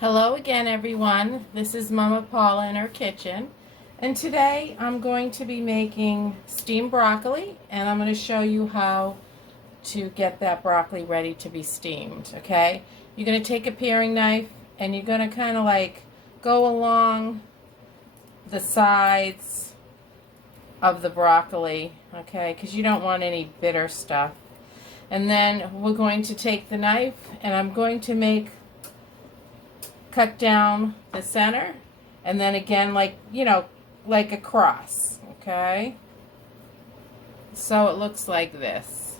Hello again, everyone. This is Mama Paula in her kitchen, and today I'm going to be making steamed broccoli, and I'm going to show you how to get that broccoli ready to be steamed. Okay, you're going to take a paring knife and you're going to kind of like go along the sides of the broccoli, okay, because you don't want any bitter stuff. And then we're going to take the knife and I'm going to cut down the center, and then again, like a cross, okay? So it looks like this,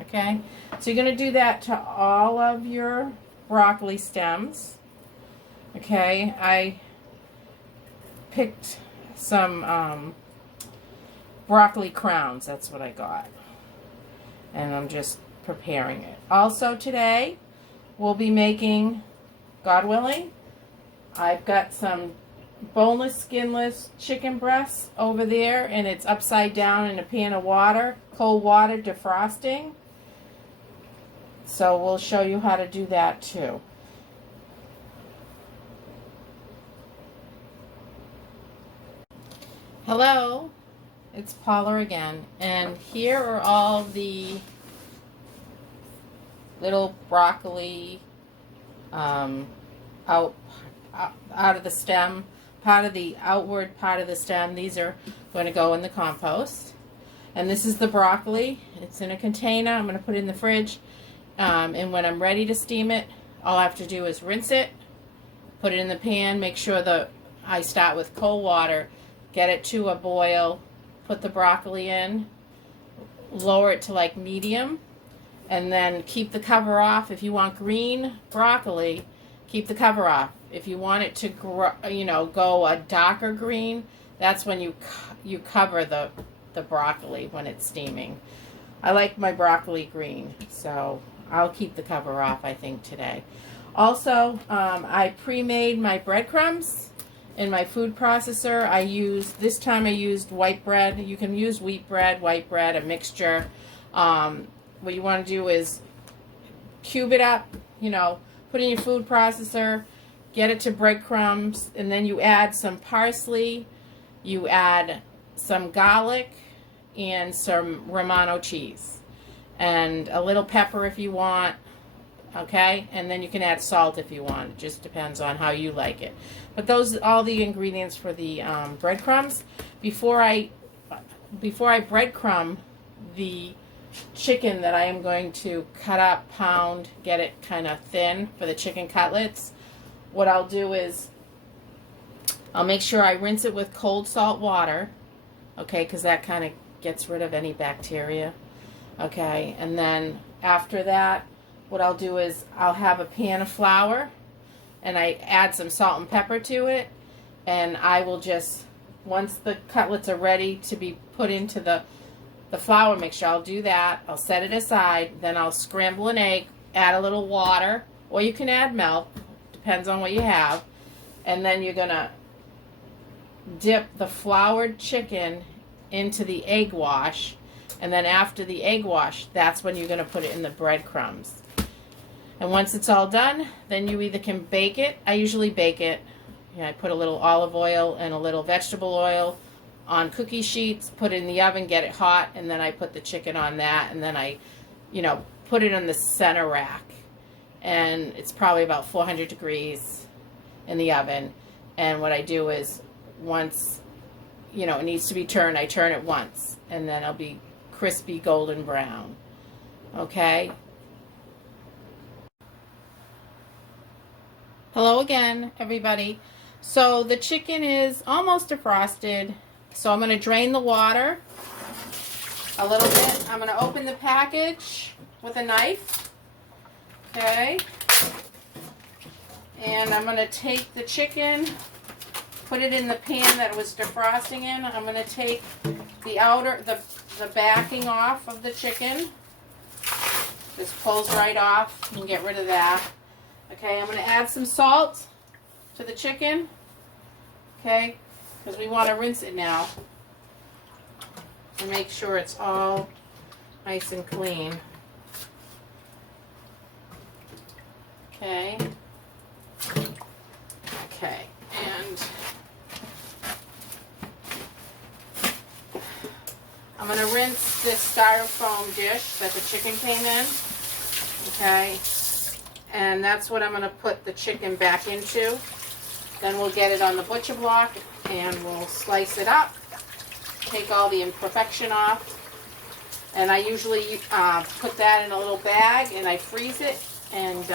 okay? So you're going to do that to all of your broccoli stems, okay? I picked some broccoli crowns, that's what I got, and I'm just preparing it. Also today, we'll be making, God willing, I've got some boneless, skinless chicken breasts over there, and it's upside down in a pan of water, cold water, defrosting. So we'll show you how to do that too. Hello, it's Paula again, and here are all the little broccoli out of the stem, part of the outward part of the stem. These are going to go in the compost. And this is the broccoli. It's in a container. I'm going to put it in the fridge. And when I'm ready to steam it, all I have to do is rinse it, put it in the pan, make sure I start with cold water, get it to a boil, put the broccoli in, lower it to like medium, and then keep the cover off. If you want green broccoli, keep the cover off. If you want it to grow, go a darker green, that's when you cover the broccoli when it's steaming. I like my broccoli green, so I'll keep the cover off, I think, today. Also, I pre-made my breadcrumbs in my food processor. This time I used white bread. You can use wheat bread, white bread, a mixture. What you want to do is cube it up, put it in your food processor, get it to breadcrumbs, and then you add some parsley, you add some garlic, and some Romano cheese, and a little pepper if you want, okay? And then you can add salt if you want. It just depends on how you like it. But those are all the ingredients for the breadcrumbs. Before I breadcrumb the chicken that I am going to cut up, pound, get it kind of thin for the chicken cutlets, what I'll do is I'll make sure I rinse it with cold salt water, okay, because that kind of gets rid of any bacteria, okay? And then after that, what I'll do is I'll have a pan of flour, and I add some salt and pepper to it, and I will just, once the cutlets are ready to be put into the flour mixture, I'll do that. I'll set it aside. Then I'll scramble an egg, add a little water, or you can add milk, depends on what you have. And then you're going to dip the floured chicken into the egg wash. And then after the egg wash, that's when you're going to put it in the breadcrumbs. And once it's all done, then you either can bake it. I usually bake it. I put a little olive oil and a little vegetable oil on cookie sheets, put it in the oven, get it hot, and then I put the chicken on that, and then I, put it on the center rack. And it's probably about 400 degrees in the oven. And what I do is once, it needs to be turned, I turn it once, and then it'll be crispy golden brown. Okay? Hello again, everybody. So the chicken is almost defrosted. So I'm going to drain the water a little bit. I'm going to open the package with a knife. Okay. And I'm going to take the chicken, put it in the pan that it was defrosting in. I'm going to take the backing off of the chicken. This pulls right off. You can get rid of that. Okay, I'm going to add some salt to the chicken. Okay, because we want to rinse it now and make sure it's all nice and clean. Okay. Okay, and I'm going to rinse this styrofoam dish that the chicken came in, okay, and that's what I'm going to put the chicken back into. Then we'll get it on the butcher block and we'll slice it up, take all the imperfection off, and I usually put that in a little bag and I freeze it, and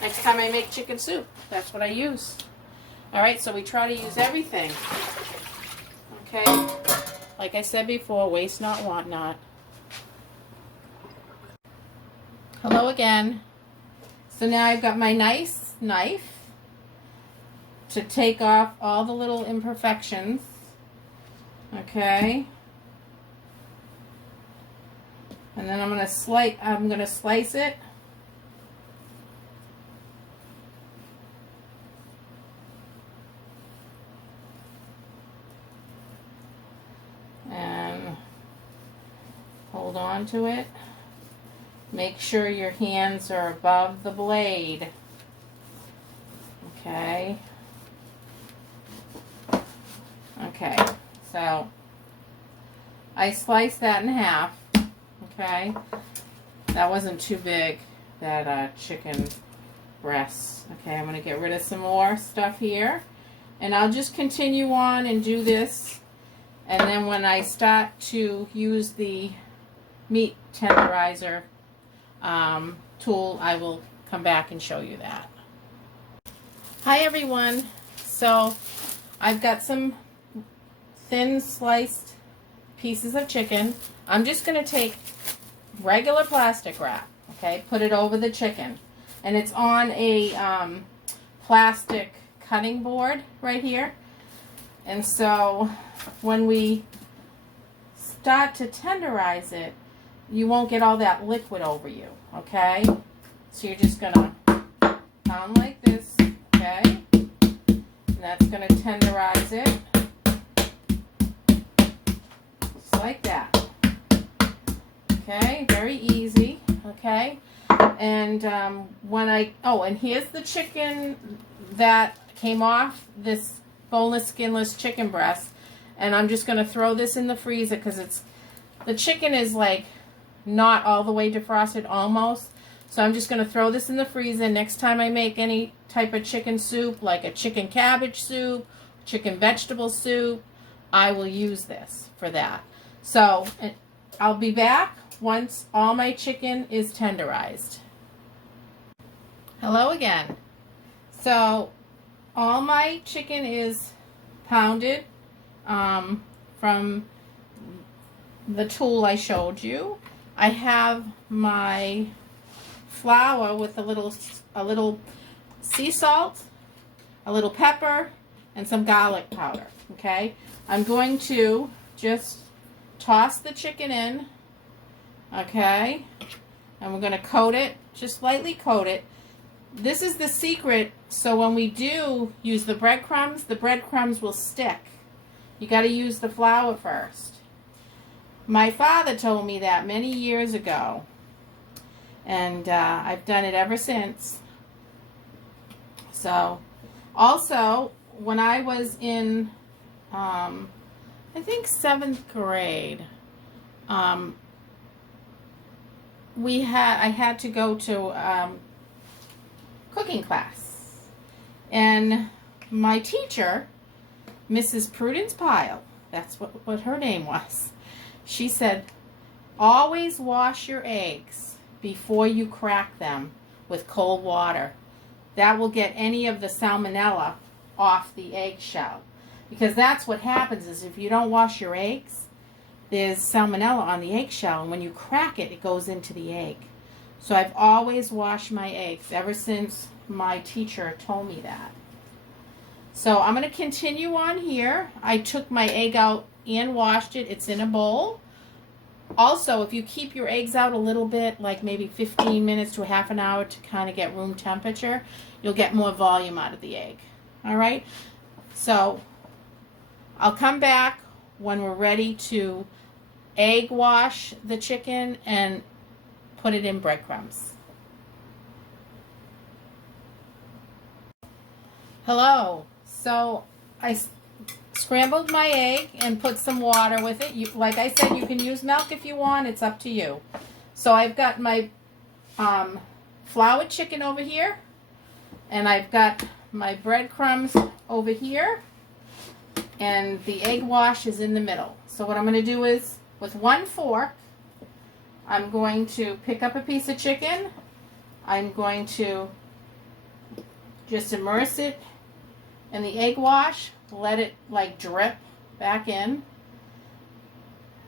next time I make chicken soup, that's what I use. Alright, so we try to use everything, okay? Like I said before, waste not, want not. Hello again. So now I've got my nice knife to take off all the little imperfections. Okay. And then I'm gonna slice it. And hold on to it. Make sure your hands are above the blade. Okay. Okay, so I sliced that in half. Okay, that wasn't too big, that chicken breast. Okay, I'm going to get rid of some more stuff here, and I'll just continue on and do this, and then when I start to use the meat tenderizer tool, I will come back and show you that. Hi everyone. So I've got some thin sliced pieces of chicken. I'm just going to take regular plastic wrap, okay, put it over the chicken, and it's on a plastic cutting board right here. And so when we start to tenderize it, you won't get all that liquid over you, okay? So you're just going to pound like this, okay? And that's going to tenderize it. Just like that. Okay, very easy, okay? And and here's the chicken that came off this boneless, skinless chicken breast. And I'm just going to throw this in the freezer because the chicken is like not all the way defrosted, almost. So I'm just going to throw this in the freezer. Next time I make any type of chicken soup, like a chicken cabbage soup, chicken vegetable soup, I will use this for that. So I'll be back once all my chicken is tenderized. Hello again. So all my chicken is pounded from the tool I showed you. I have my flour with a little sea salt, a little pepper, and some garlic powder. Okay, I'm going to just toss the chicken in. Okay, and we're going to coat it, just lightly coat it. This is the secret, so when we do use the breadcrumbs will stick. You got to use the flour first. My father told me that many years ago, and I've done it ever since. So, also, when I was in, I think 7th grade, I had to go to cooking class, and my teacher, Mrs. Prudence Pyle, that's what her name was, she said, always wash your eggs before you crack them with cold water. That will get any of the salmonella off the eggshell, because that's what happens is if you don't wash your eggs, there's salmonella on the eggshell, and when you crack it, it goes into the egg. So I've always washed my eggs ever since my teacher told me that. So I'm going to continue on here. I took my egg out and washed it. It's in a bowl. Also, if you keep your eggs out a little bit, like maybe 15 minutes to a half an hour to kind of get room temperature, you'll get more volume out of the egg. All right? So I'll come back when we're ready to egg wash the chicken and put it in breadcrumbs. Hello. So I scrambled my egg and put some water with it. Like I said, you can use milk if you want. It's up to you. So I've got my floured chicken over here, and I've got my breadcrumbs over here, and the egg wash is in the middle. So what I'm going to do is, with one fork, I'm going to pick up a piece of chicken. I'm going to just immerse it in the egg wash, let it like drip back in,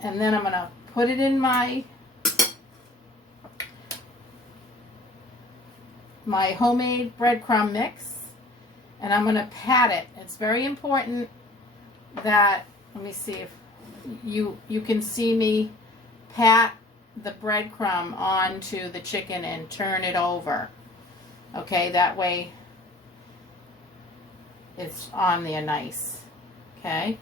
and then I'm going to put it in my homemade breadcrumb mix, and I'm going to pat it. It's very important that, let me see if you can see me pat the breadcrumb onto the chicken and turn it over. Okay, that way it's on there nice. Okay,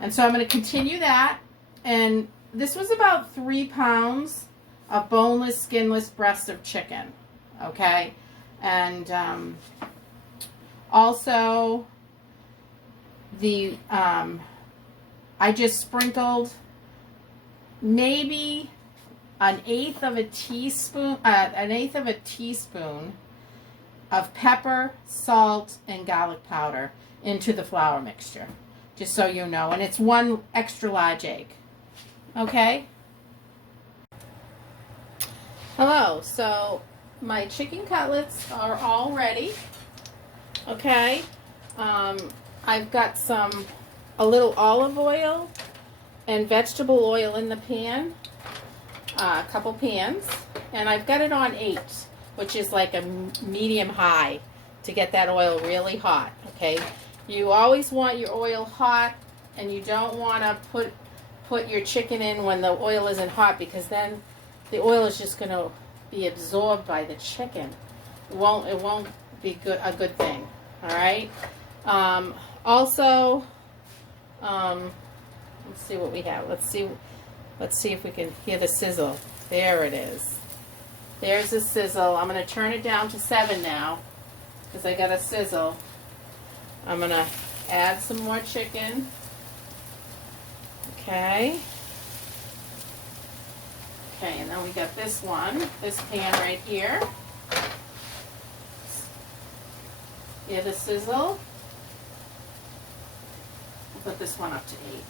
and so I'm going to continue that, and this was about 3 pounds of boneless, skinless breast of chicken. Okay, and also the I just sprinkled maybe an eighth of a teaspoon of pepper, salt, and garlic powder into the flour mixture, just so you know. And it's 1 extra large egg. Okay? Hello. So my chicken cutlets are all ready. Okay? I've got a little olive oil and vegetable oil in the pan, a couple pans, and I've got it on 8, which is like a medium high to get that oil really hot. Okay, you always want your oil hot, and you don't want to put your chicken in when the oil isn't hot, because then the oil is just going to be absorbed by the chicken. It won't be a good thing. All right. Also, let's see what we have. Let's see if we can hear the sizzle. There it is. There's the sizzle. I'm going to turn it down to 7 now, because I got a sizzle. I'm going to add some more chicken. Okay. Okay, and then we got this pan right here. Hear the sizzle? I'll put this one up to 8.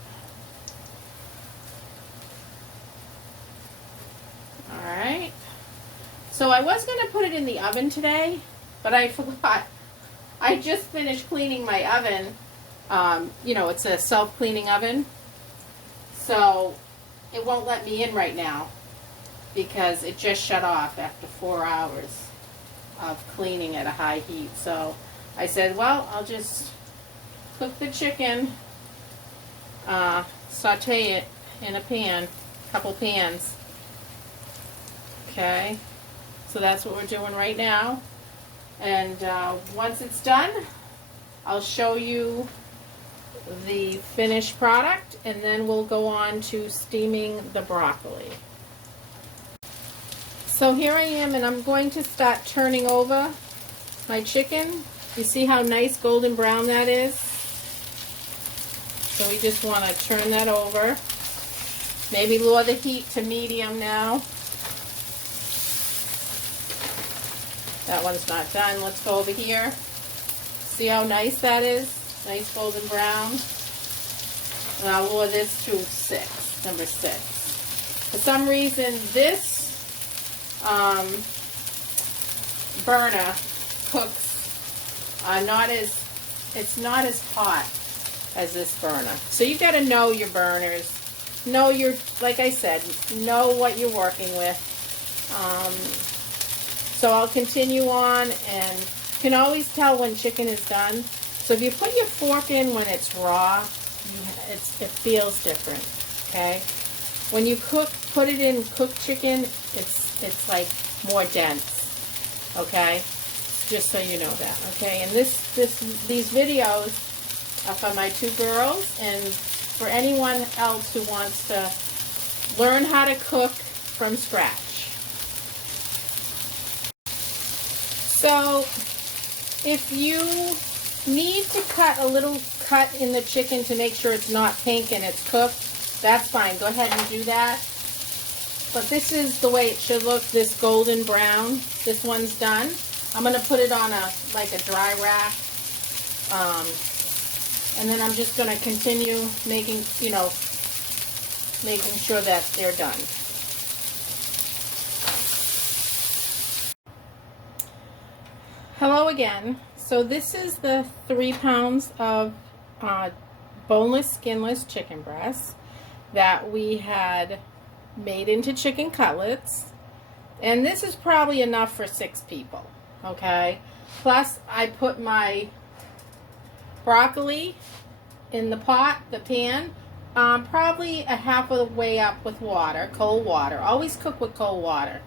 Alright. So I was going to put it in the oven today, but I forgot. I just finished cleaning my oven. It's a self-cleaning oven. So it won't let me in right now because it just shut off after 4 hours of cleaning at a high heat. So I said, well, I'll just cook the chicken, saute it in a pan, couple pans. Okay, so that's what we're doing right now. And once it's done, I'll show you the finished product, and then we'll go on to steaming the broccoli. So here I am, and I'm going to start turning over my chicken. You see how nice golden brown that is? So we just want to turn that over. Maybe lower the heat to medium now. That one's not done. Let's go over here. See how nice that is? Nice golden brown. And I'll lower this to 6, number 6. For some reason, this burner cooks it's not as hot as this burner. So you've got to know your burners. Like I said, know what you're working with. So I'll continue on, and you can always tell when chicken is done. So if you put your fork in when it's raw, it feels different. Okay, when you put it in cooked chicken, it's like more dense. Okay, just so you know that. Okay, and these videos are for my 2 girls, and for anyone else who wants to learn how to cook from scratch. So if you need to cut a little cut in the chicken to make sure it's not pink and it's cooked, that's fine. Go ahead and do that. But this is the way it should look, this golden brown. This one's done. I'm going to put it on a dry rack. And then I'm just going to continue making sure that they're done. Hello again. So this is the 3 pounds of boneless, skinless chicken breasts that we had made into chicken cutlets. And this is probably enough for 6 people, okay? Plus, I put my broccoli in the pot, the pan, probably a half of the way up with water, cold water. Always cook with cold water.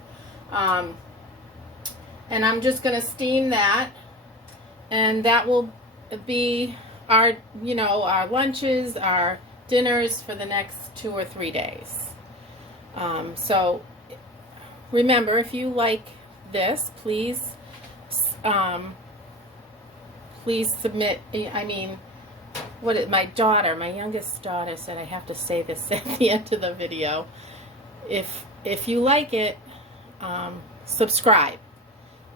And I'm just going to steam that, and that will be our, our lunches, our dinners for the next 2 or 3 days. So remember, if you like this, please submit. My youngest daughter said I have to say this at the end of the video. If you like it, subscribe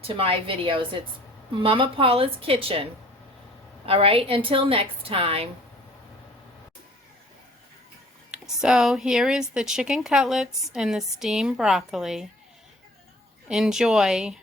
to my videos. It's Mama Paula's Kitchen. All right, until next time. So here is the chicken cutlets and the steamed broccoli. Enjoy.